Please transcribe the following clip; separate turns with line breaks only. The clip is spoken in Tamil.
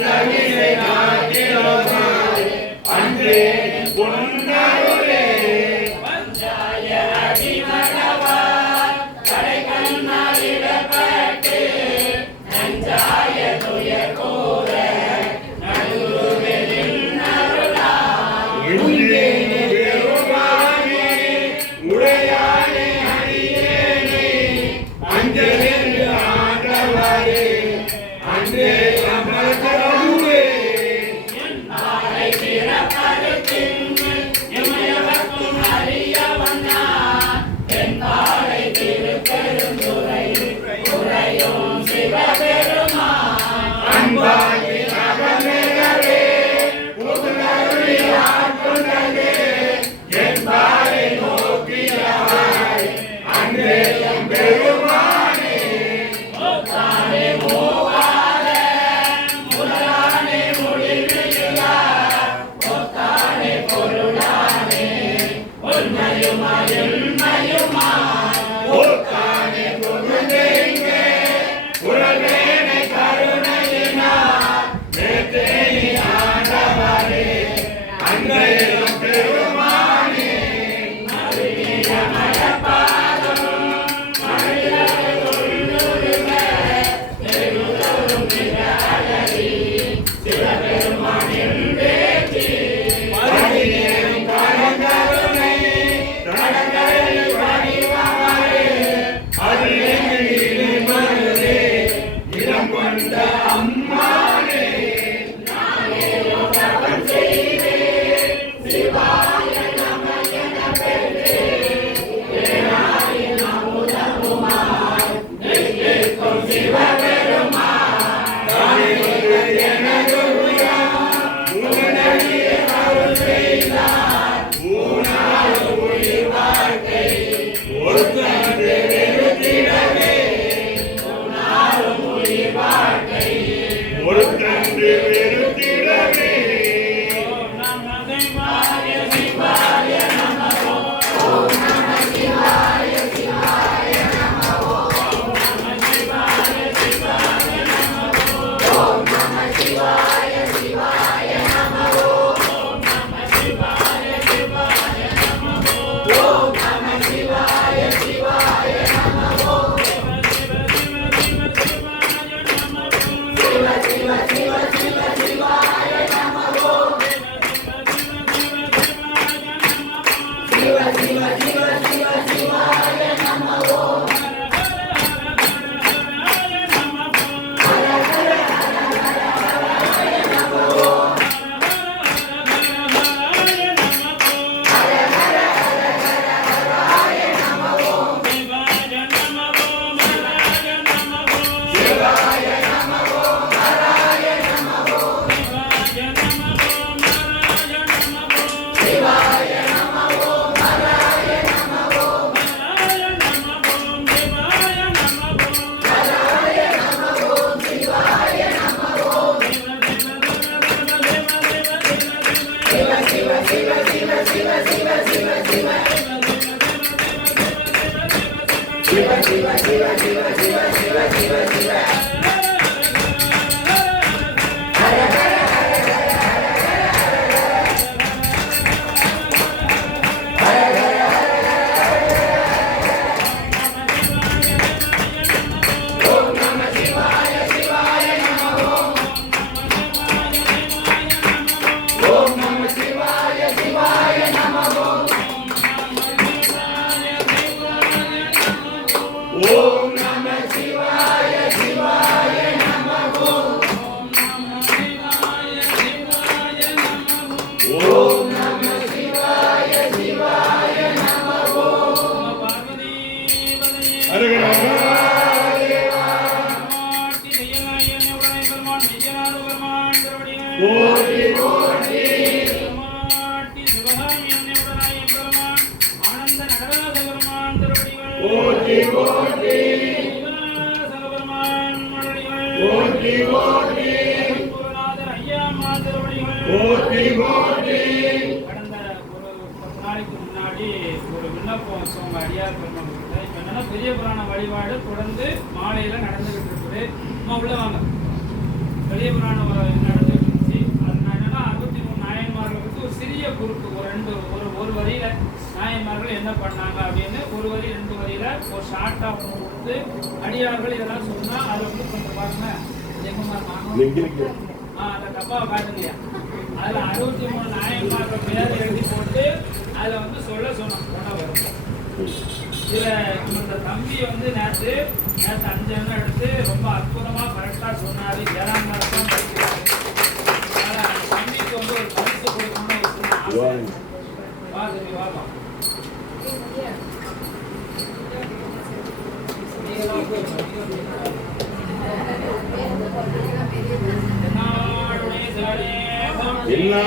தங்கினை நாட்டில் Amen. Spirit. 来吧来吧来吧来吧来吧来吧来吧来吧
来吧来吧来吧来吧来吧来吧来吧来吧来吧来吧 பெரிய புராண வழிபாடு தொடர்ந்து மாலையில நடந்துகிட்டு இருக்குது நம்ம உள்ள வாங்க பெரிய புராணம் நடந்துகிட்டு இருந்துச்சு. அது என்னன்னா அறுபத்தி மூணு நாயன்மார்களுக்கு ஒரு சிறிய குறுக்கு ஒரு ரெண்டு ஒரு ஒரு வரியில நாயன்மார்கள் என்ன பண்ணாங்க அப்படின்னு ஒரு வரி ரெண்டு வரியில ஒரு ஷார்ட்டா ஒன்று கொடுத்து அடியார்கள் இதெல்லாம் சொன்னா அதை வந்து கொஞ்சம் பாருங்க. அந்த டப்பாவை காட்டுங்கய்யா. அதுல அறுபத்தி மூணு நாயன்மார்கள் பேர் எழுதி போட்டு அதுல வந்து சொல்ல சொன்னோம். சொன்ன வரும். இதுல இந்த தம்பி வந்து நேத்து நேத்து அஞ்சு எடுத்து ரொம்ப அற்புதமா கரெக்டா சொன்னாரு. ஏழாம் மாதம்
எல்லா